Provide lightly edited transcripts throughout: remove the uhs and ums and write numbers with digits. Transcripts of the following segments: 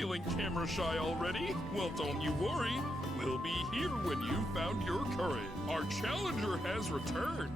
feeling camera shy already? Well, don't you worry. We'll be here when you found your courage. Our challenger has returned.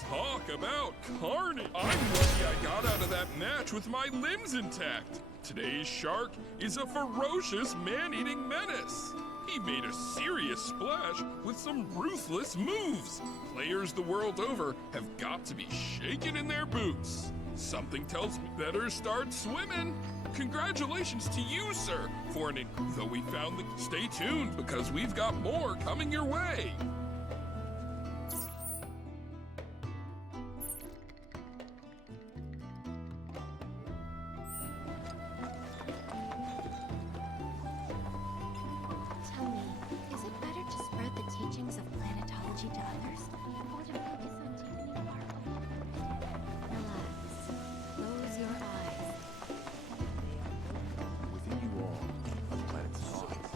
Talk about carnage! I'm lucky I got out of that match with my limbs intact. Today's shark is a ferocious man-eating menace. He made a serious splash with some ruthless moves. Players the world over have got to be shaking in their boots. Something tells me better start swimming. Congratulations to you, sir, for an though we found the... Stay tuned, because we've got more coming your way. Tell me, is it better to spread the teachings of planetology to others, or to focus on deepening our own? Relax. Close your eyes. Within you all are the planet's thoughts.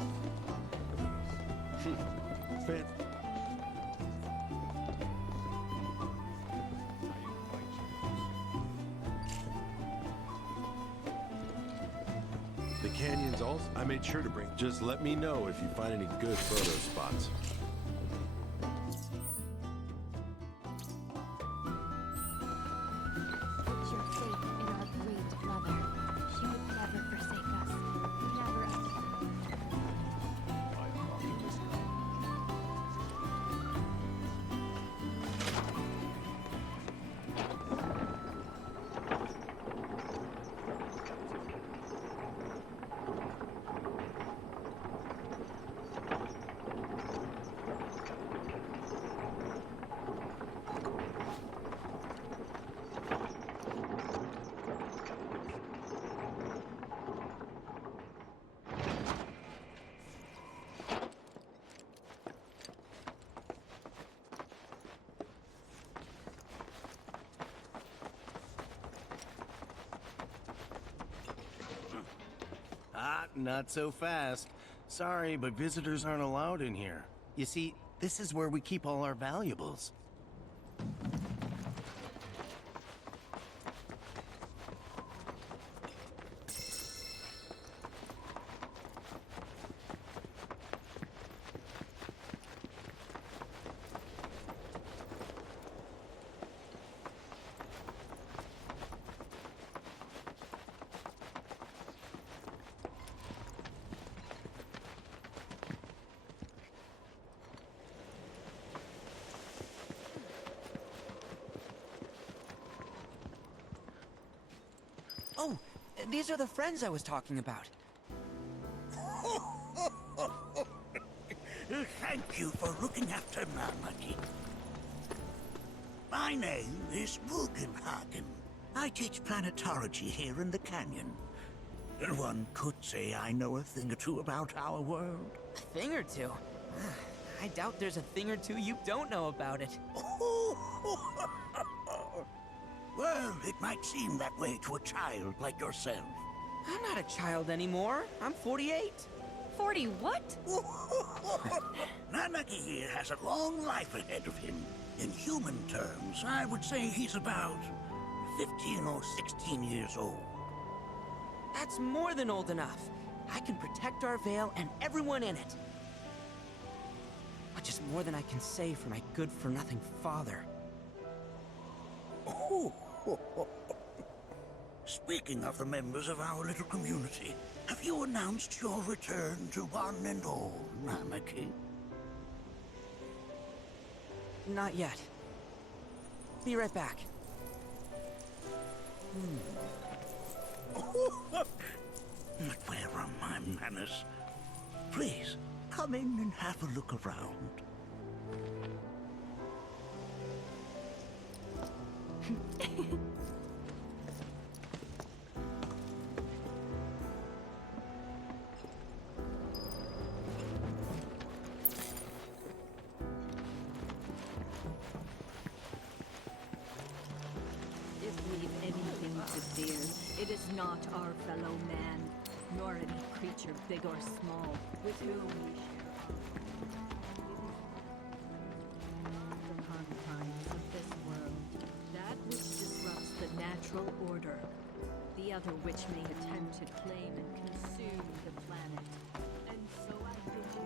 Fan. The canyons also. I made sure to bring. Just let me know if you find any good photo spots. Put your faith in our great mother. She would never forsake us. Never abandon us. Ah, not so fast. Sorry, but visitors aren't allowed in here. You see, this is where we keep all our valuables. Oh, these are the friends I was talking about. Thank you for looking after Mamaki. My name is Wolfykin. I teach planetology here in the canyon. One could say I know a thing or two about our world. A thing or two? I doubt there's a thing or two you don't know about it. Well, it might seem that way to a child like yourself. I'm not a child anymore. I'm 48. 40 what? Nanaki here has a long life ahead of him. In human terms, I would say he's about 15 or 16 years old. That's more than old enough. I can protect our Veil and everyone in it. Which is more than I can say for my good-for-nothing father. Speaking of the members of our little community, have you announced your return to one and all, Namaki? Not yet. Be right back. But where are my manners? Please, come in and have a look around. If we've anything to fear, it is not our fellow man, nor any creature big or small, with whom we share the confines of this world. That which disrupts the natural order, the other which may attempt to claim and consume the planet. And so I bid you.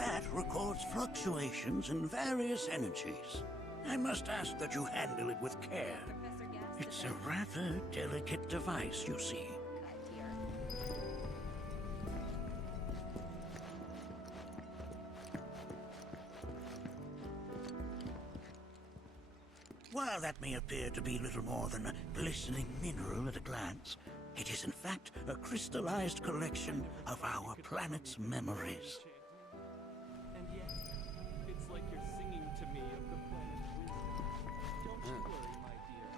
That records fluctuations in various energies. I must ask that you handle it with care. It's a rather delicate device, you see. While that may appear to be little more than a glistening mineral at a glance, it is in fact a crystallized collection of our planet's memories. And yet, it's like you're singing to me of the planet's wisdom. Don't you worry, my dear.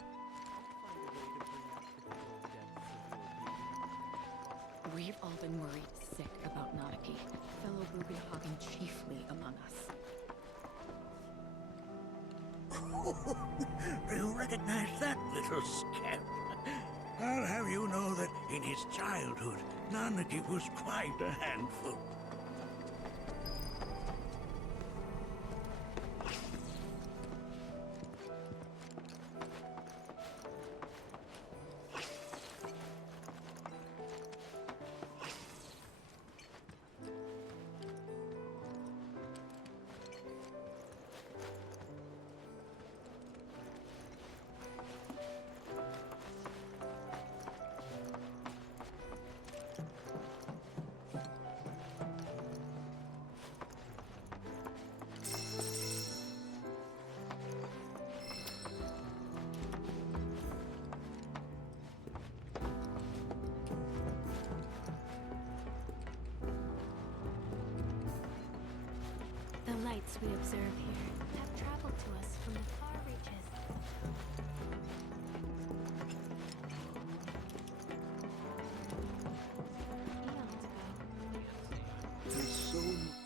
I'll find a way to bring out the full depths of your being. We've all been worried sick about Nanaki, fellow Bugenhagen chiefly among us. Do you recognize that little scamp? I'll have you know that in his childhood, Nanaki was quite a handful. The lights we observe here have traveled to us from the far reaches. Eons ago. There's so much.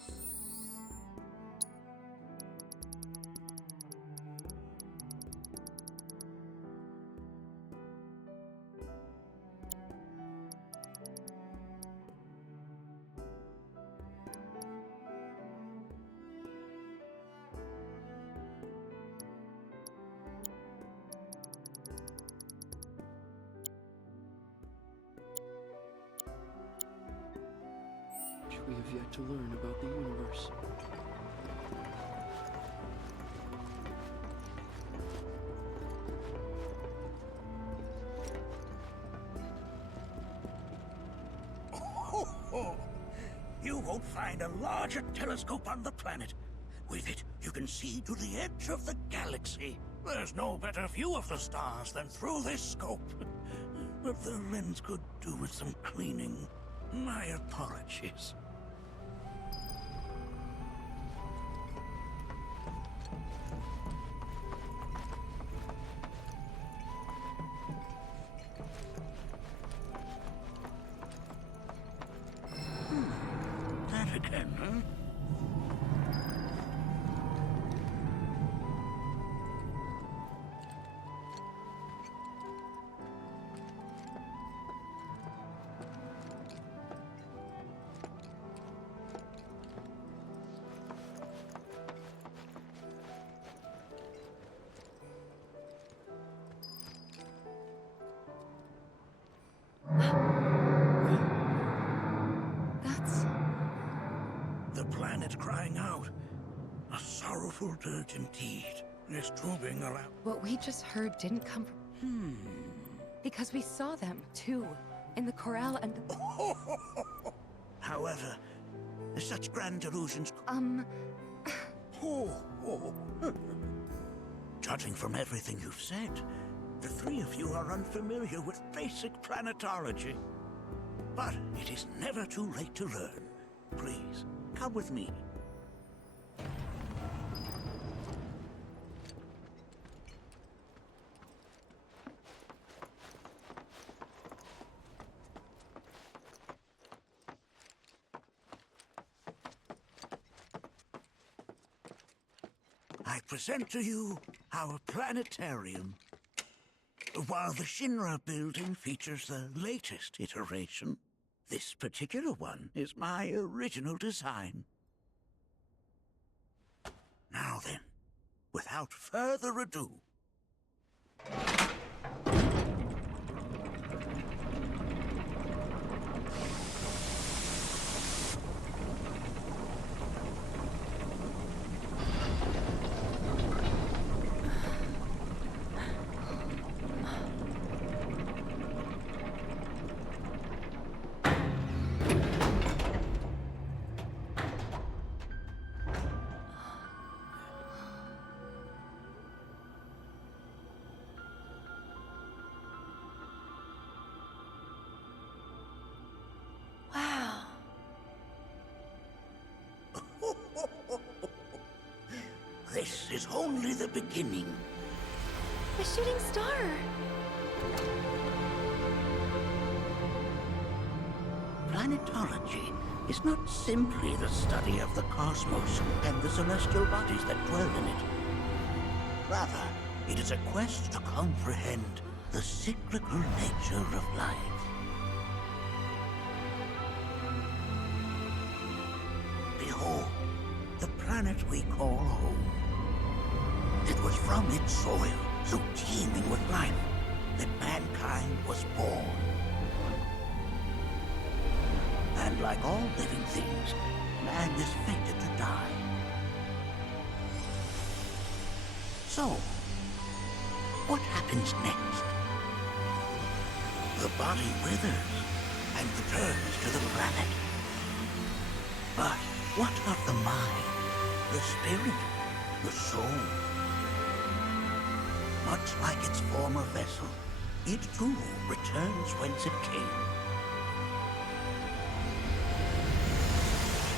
We have yet to learn about the universe. You won't find a larger telescope on the planet. With it, you can see to the edge of the galaxy. There's no better view of the stars than through this scope. But the lens could do with some cleaning. My apologies. That again, huh? That's... The planet crying out. A sorrowful dirge indeed. This tubing around. What we just heard didn't come from... Because we saw them, too. In the corral and the... However, such grand delusions. Judging from everything you've said, the three of you are unfamiliar with basic planetology. But it is never too late to learn. Please, come with me. I present to you our planetarium. While the Shinra building features the latest iteration, this particular one is my original design. Now then, without further ado, This is only the beginning. A shooting star! Planetology is not simply the study of the cosmos and the celestial bodies that dwell in it. Rather, it is a quest to comprehend the cyclical nature of life. Behold, the planet we call home. It was from its soil, so teeming with life, that mankind was born. And like all living things, man is fated to die. So, what happens next? The body withers and returns to the planet. But what of the mind, the spirit, the soul? Much like its former vessel, it too returns whence it came.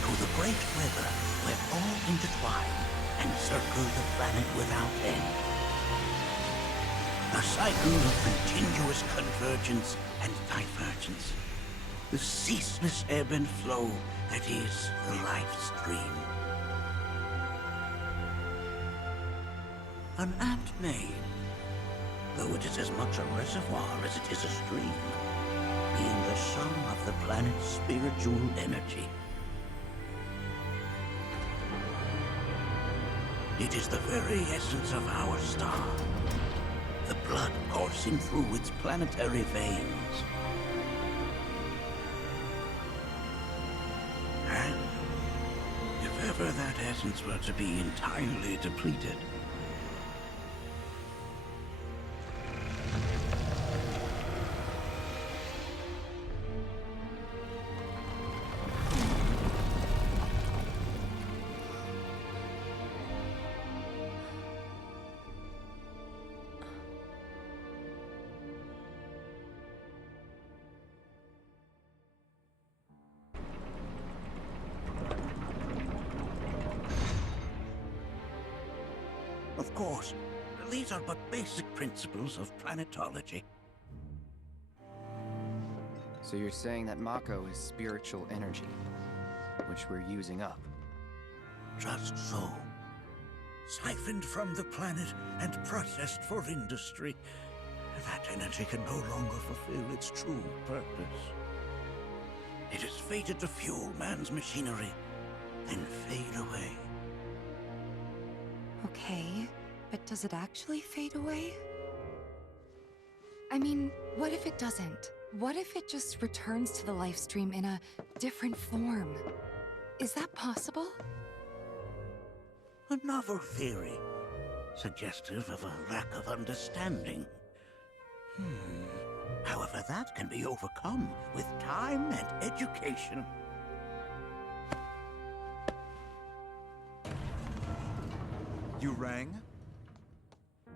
To the great river where all intertwine and circle the planet without end. A cycle of continuous convergence and divergence. The ceaseless ebb and flow that is the life stream. An apt name, though it is as much a reservoir as it is a stream, being the sum of the planet's spiritual energy. It is the very essence of our star, the blood coursing through its planetary veins. And if ever that essence were to be entirely depleted, of course, these are but basic principles of planetology. So you're saying that Mako is spiritual energy, which we're using up? Just so. Siphoned from the planet and processed for industry, that energy can no longer fulfill its true purpose. It is fated to fuel man's machinery, then fade away. Okay, but does it actually fade away? I mean, what if it doesn't? What if it just returns to the life stream in a different form? Is that possible? A novel theory, suggestive of a lack of understanding. However, that can be overcome with time and education. You rang?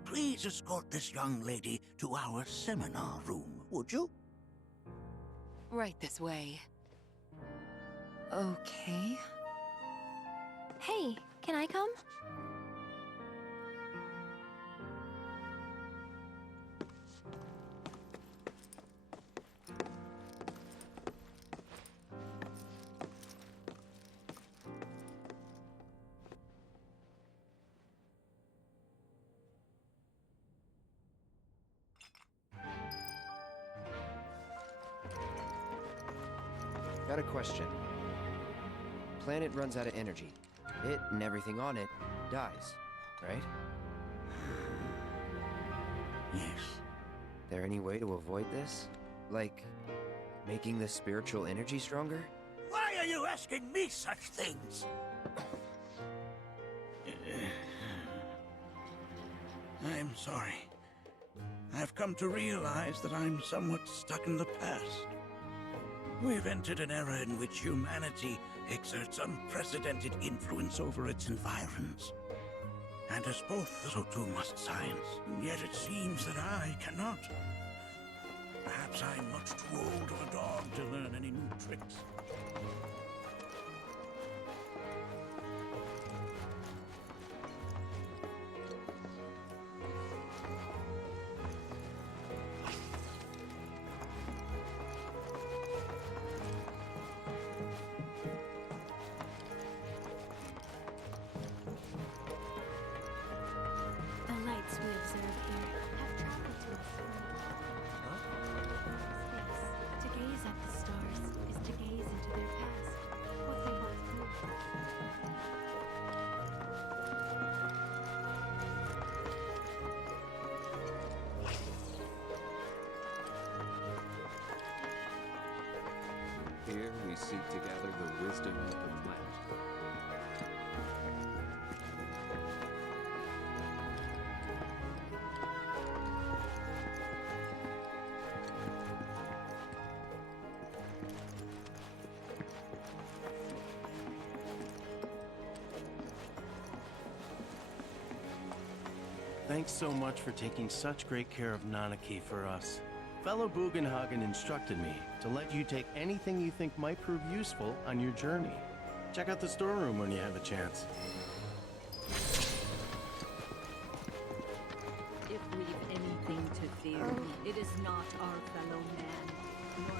Please escort this young lady to our seminar room, would you? Right this way. Okay. Hey, can I come? Got a question. Planet runs out of energy. It and everything on it dies, right? Yes. There any way to avoid this? Like, making the spiritual energy stronger? Why are you asking me such things? I'm sorry. I've come to realize that I'm somewhat stuck in the past. We've entered an era in which humanity exerts unprecedented influence over its environs. And as both, so too must science. And yet it seems that I cannot. Perhaps I'm much too old of a dog to learn any new tricks. we seek to gather the wisdom of the planet. Thanks so much for taking such great care of Nanaki for us. Fellow Bugenhagen instructed me to let you take anything you think might prove useful on your journey. Check out the storeroom when you have a chance. If we've anything to fear, it is not our fellow man, nor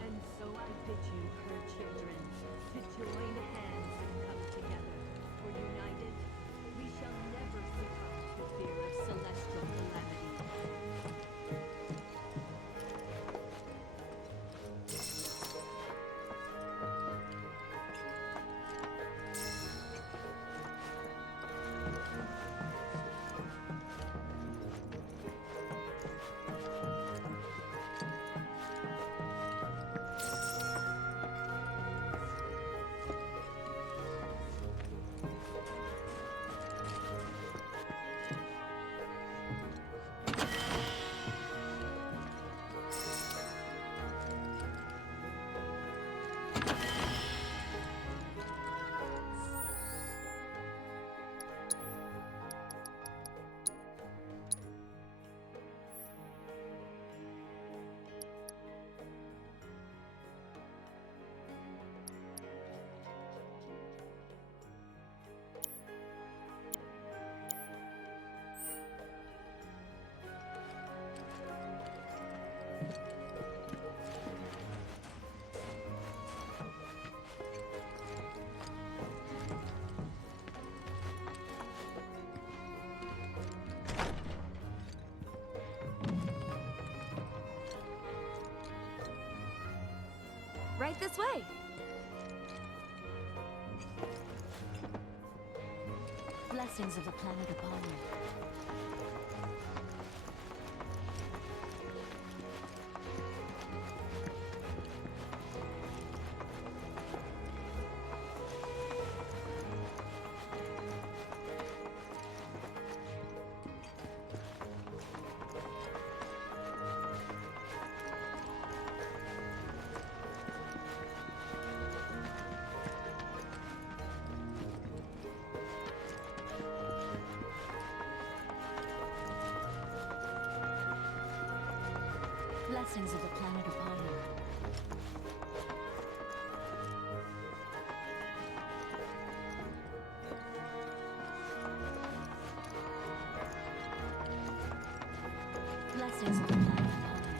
and so I bid you, her children, to join hands and come together. For united, we shall never succumb to fear of celestial calamity. Right this way. Blessings of the planet upon you. Blessings of the planet upon you. Blessings of the planet upon you.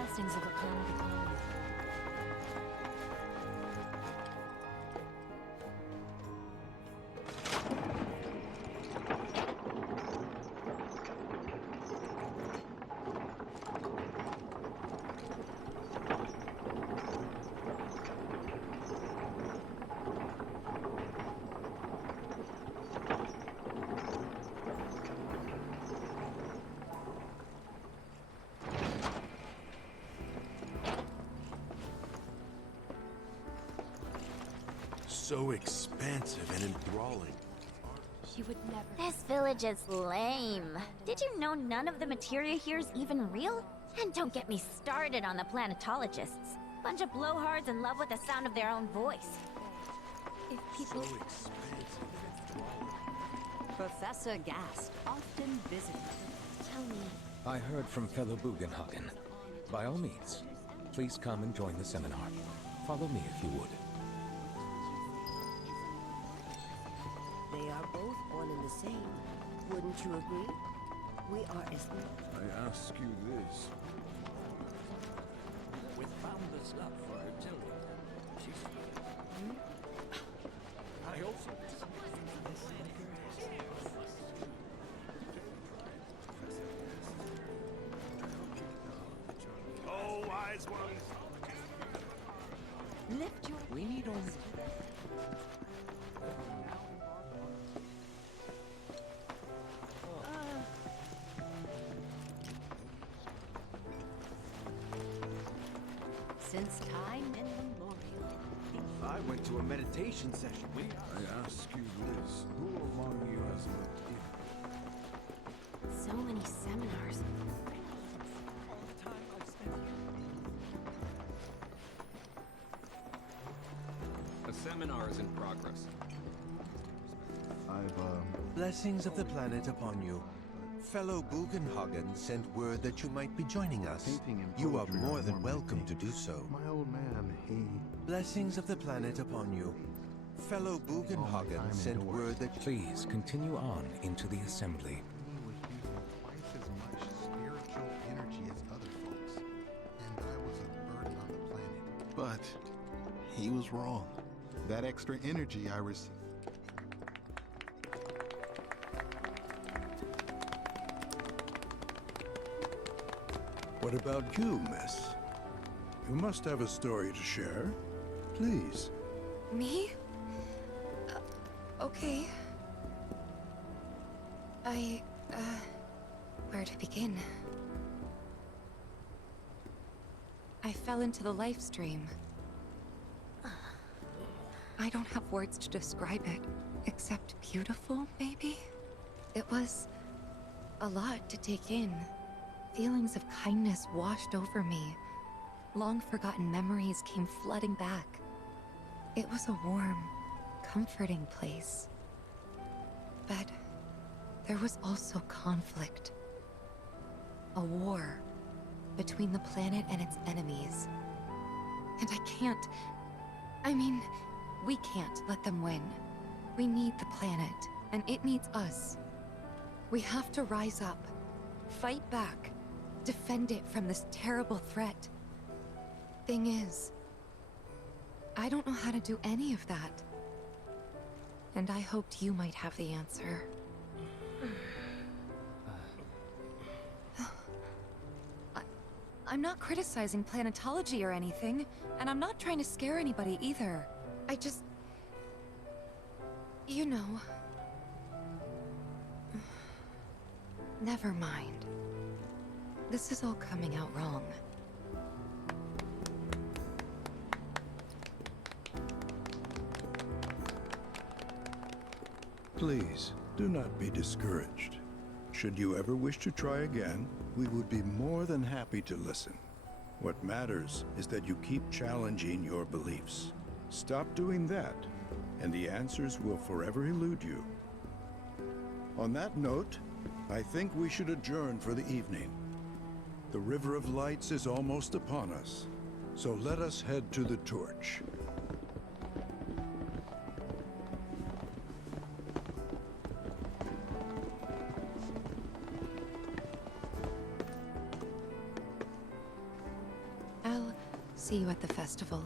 Blessings of the planet upon you. So expansive and enthralling. She would never. This village is lame. Did you know none of the materia here is even real? And don't get me started on the planetologists. Bunch of blowhards in love with the sound of their own voice. If people. So expansive and enthralling. Professor Gast often visited. Tell me. I heard from fellow Bugenhagen. By all means, please come and join the seminar. Follow me if you would. They are both one and the same. Wouldn't you agree? We are as I ask you this. We found the stuff for her children. She's... I also... Oh, wise ones! lift your. We need only... Since time immemorial. I went to a meditation session. I ask you this. Who among you has looked in? So many seminars. All the time I've spent here. A seminar is in progress. Blessings of the planet upon you. Fellow Bugenhagen sent word that you might be joining us. You are more than welcome to do so. My old man, Blessings of the planet upon you. Fellow Bugenhagen sent word that... Please continue on into the assembly. he was using twice as much spiritual energy as other folks, and I was a burden on the planet. But he was wrong. That extra energy I received. What about you, miss? You must have a story to share. Please. Me? Okay. Where to begin? I fell into the life stream. I don't have words to describe it, except beautiful, maybe? It was a lot to take in. Feelings of kindness washed over me. Long-forgotten memories came flooding back. It was a warm, comforting place. But there was also conflict. A war between the planet and its enemies. And we can't let them win. We need the planet, and it needs us. We have to rise up, fight back, defend it from this terrible threat. Thing is, I don't know how to do any of that. And I hoped you might have the answer. I'm not criticizing planetology or anything, and I'm not trying to scare anybody either. I just... You know... Never mind. This is all coming out wrong. Please, do not be discouraged. Should you ever wish to try again, we would be more than happy to listen. What matters is that you keep challenging your beliefs. Stop doing that, and the answers will forever elude you. On that note, I think we should adjourn for the evening. The River of Lights is almost upon us, so let us head to the torch. see you at the festival.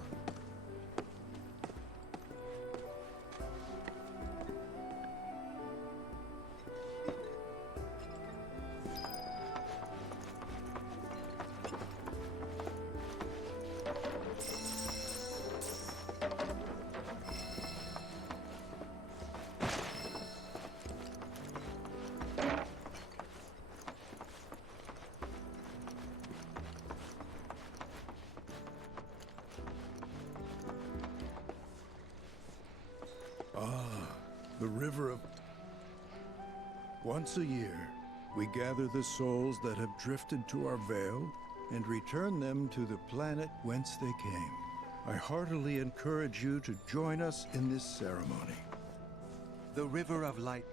The river of... Once a year, we gather the souls that have drifted to our veil and return them to the planet whence they came. I heartily encourage you to join us in this ceremony. The River of Light.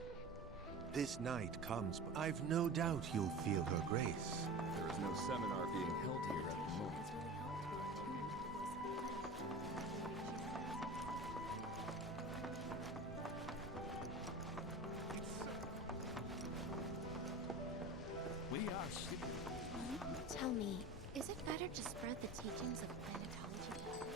This night comes, but I've no doubt you'll feel her grace. There is no seminar being held here at the moment. Tell me, is it better to spread the teachings of planetology to others?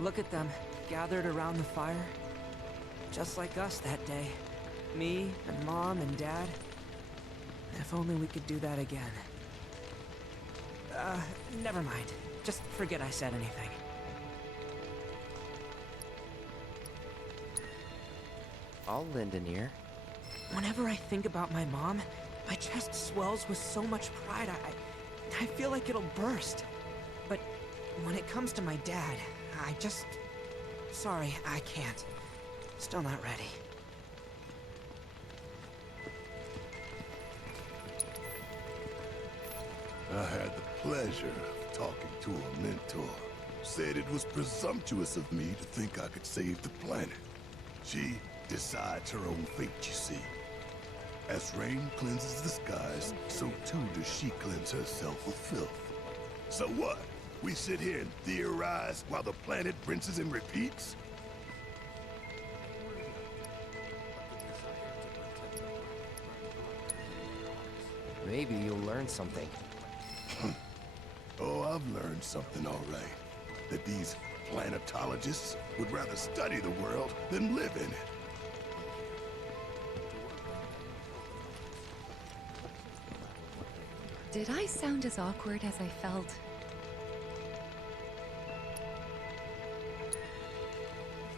Look at them, gathered around the fire. Just like us that day. Me, and Mom, and Dad. If only we could do that again. Never mind. Just forget I said anything. I'll lend an ear. Whenever I think about my mom, my chest swells with so much pride, I feel like it'll burst. But when it comes to my dad, I just... Sorry, I can't. Still not ready. I had the pleasure of talking to a mentor. Said it was presumptuous of me to think I could save the planet. She decides her own fate, you see. As rain cleanses the skies, so too does she cleanse herself of filth. So what? We sit here and theorize while the planet rinses and repeats? Maybe you'll learn something. Oh, I've learned something all right. That these planetologists would rather study the world than live in it. Did I sound as awkward as I felt?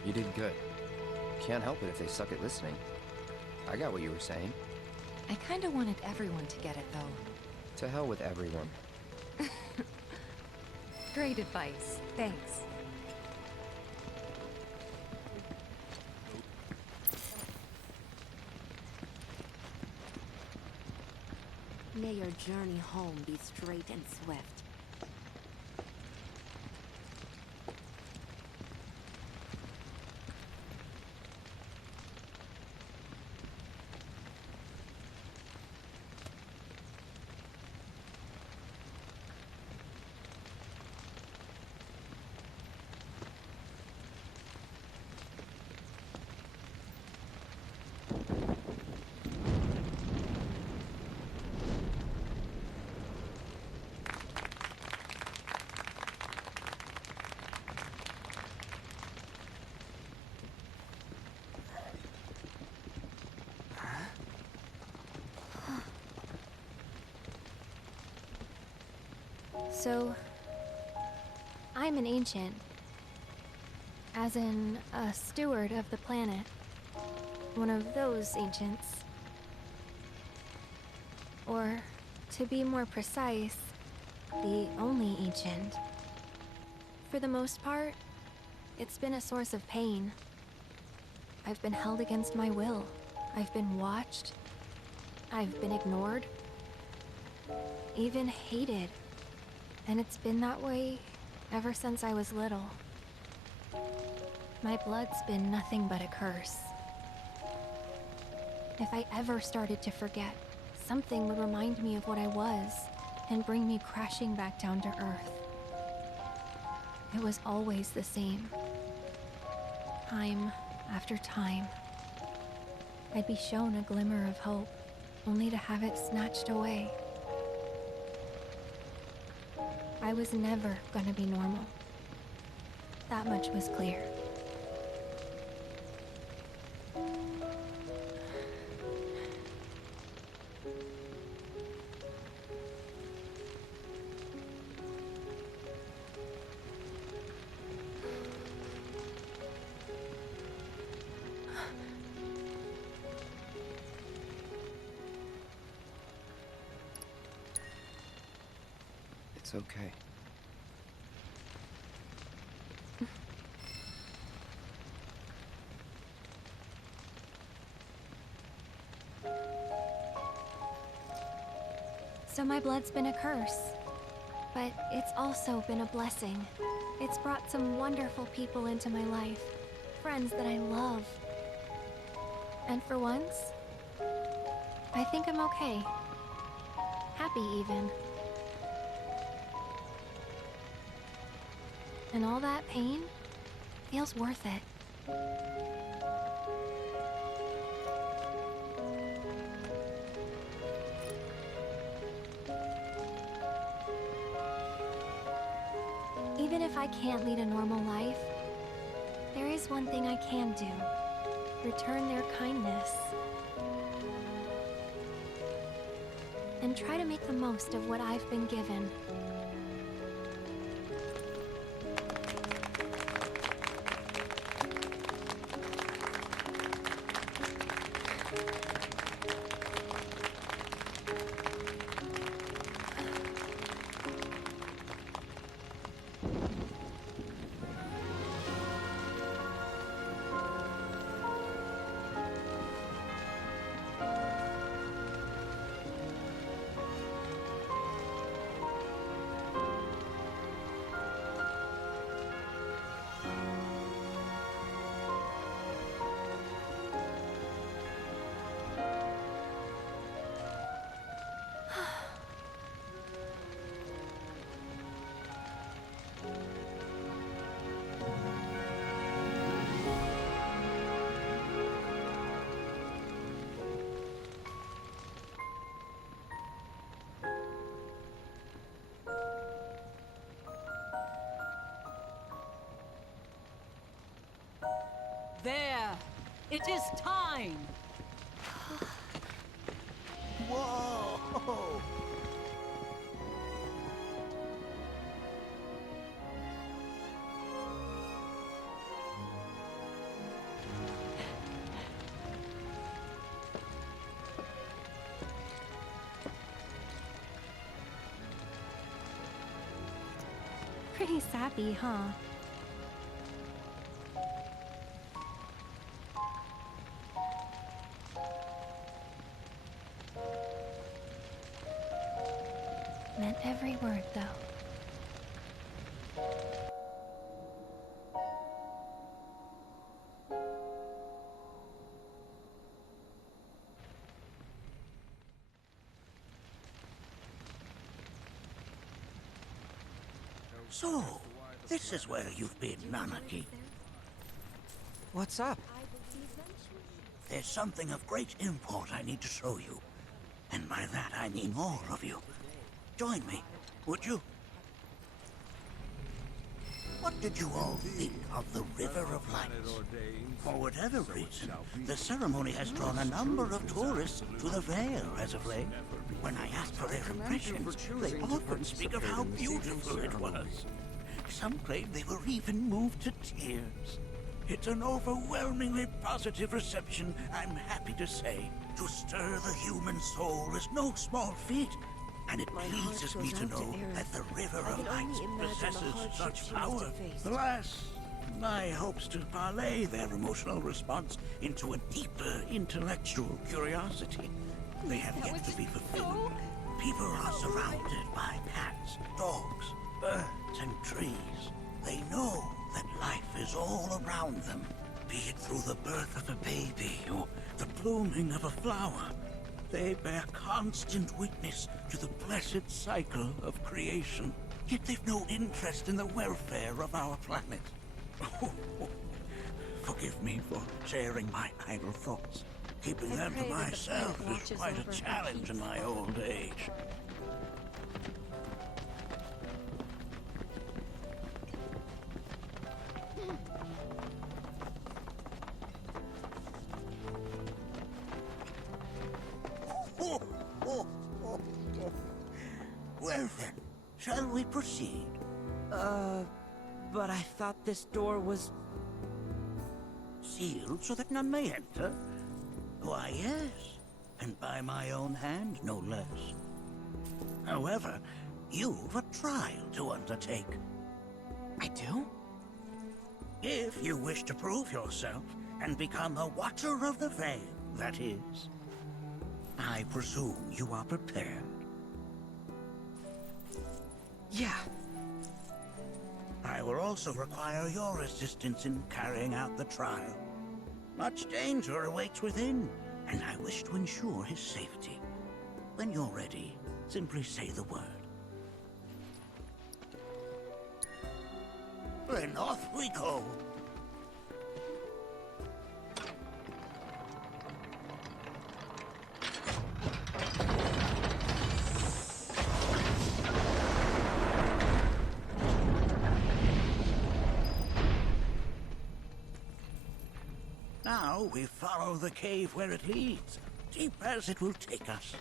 You did good. Can't help it if they suck at listening. I got what you were saying. I kinda wanted everyone to get it, though. To hell with everyone. Great advice. Thanks. May your journey home be straight and swift. So, I'm an ancient. As in, a steward of the planet. One of those ancients. Or, to be more precise, the only ancient. For the most part, it's been a source of pain. I've been held against my will. I've been watched. I've been ignored. Even hated. And it's been that way ever since I was little. My blood's been nothing but a curse. If I ever started to forget, something would remind me of what I was and bring me crashing back down to earth. It was always the same. Time after time. I'd be shown a glimmer of hope, only to have it snatched away. I was never gonna be normal. That much was clear. It's okay. So my blood's been a curse, but it's also been a blessing. It's brought some wonderful people into my life, friends that I love. And for once, I think I'm okay. Happy even. And all that pain feels worth it. Even if I can't lead a normal life, there is one thing I can do. Return their kindness. And try to make the most of what I've been given. There! It is time! Whoa! Pretty sappy, huh? Meant every word, though. So, this is where you've been, Nanaki. What's up? There's something of great import I need to show you. And by that I mean all of you. Join me, would you? What did you all think of the River of Lights? For whatever reason, the ceremony has drawn a number of tourists to the Vale as of late. When I asked for their impressions, they often speak of how beautiful it was. Some claim they were even moved to tears. It's an overwhelmingly positive reception, I'm happy to say. To stir the human soul is no small feat, and it pleases me to know that the River of Lights possesses such power. Alas, my hopes to parlay their emotional response into a deeper intellectual curiosity. They have yet to be fulfilled. People are surrounded by cats, dogs, birds, and trees. They know that life is all around them, be it through the birth of a baby or the blooming of a flower. They bear constant witness to the blessed cycle of creation. Yet they've no interest in the welfare of our planet. Forgive me for sharing my idle thoughts. Keeping them to myself is quite a challenge in my old age. Well then, shall we proceed? But I thought this door was... Sealed so that none may enter? Why, yes. And by my own hand, no less. However, you've a trial to undertake. I do? If you wish to prove yourself and become a Watcher of the Veil, that is. I presume you are prepared. Yeah. I will also require your assistance in carrying out the trial. Much danger awaits within, and I wish to ensure his safety. When you're ready, simply say the word. Then off we go. Now we follow the cave where it leads, deep as it will take us.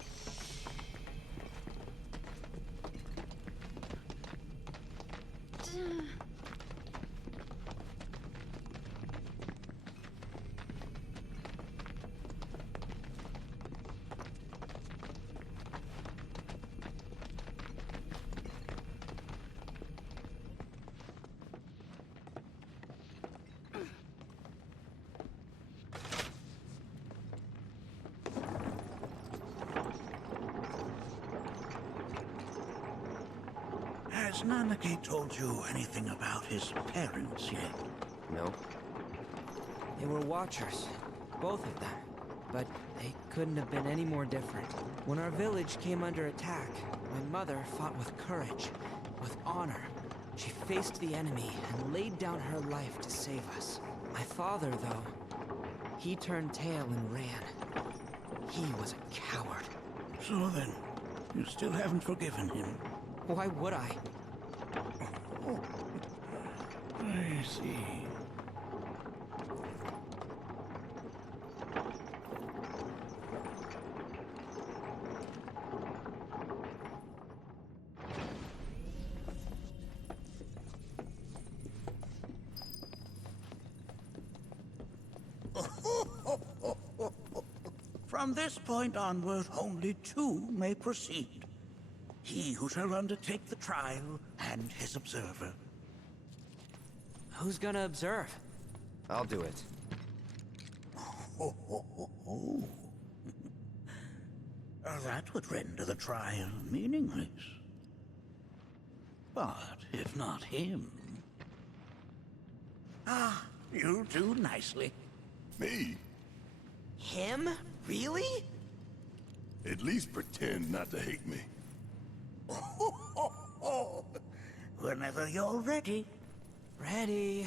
Has Nanake told you anything about his parents yet? No. They were Watchers, both of them. But they couldn't have been any more different. When our village came under attack, my mother fought with courage, with honor. She faced the enemy and laid down her life to save us. My father, though, he turned tail and ran. He was a coward. So then, you still haven't forgiven him? Why would I? Oh, I see. From this point onward, only two may proceed. He who shall undertake the trial, and his observer. Who's gonna observe? I'll do it. That would render the trial meaningless. But if not him... Ah, you'll do nicely. Me? Him? Really? At least pretend not to hate me. Whenever you're ready. Ready.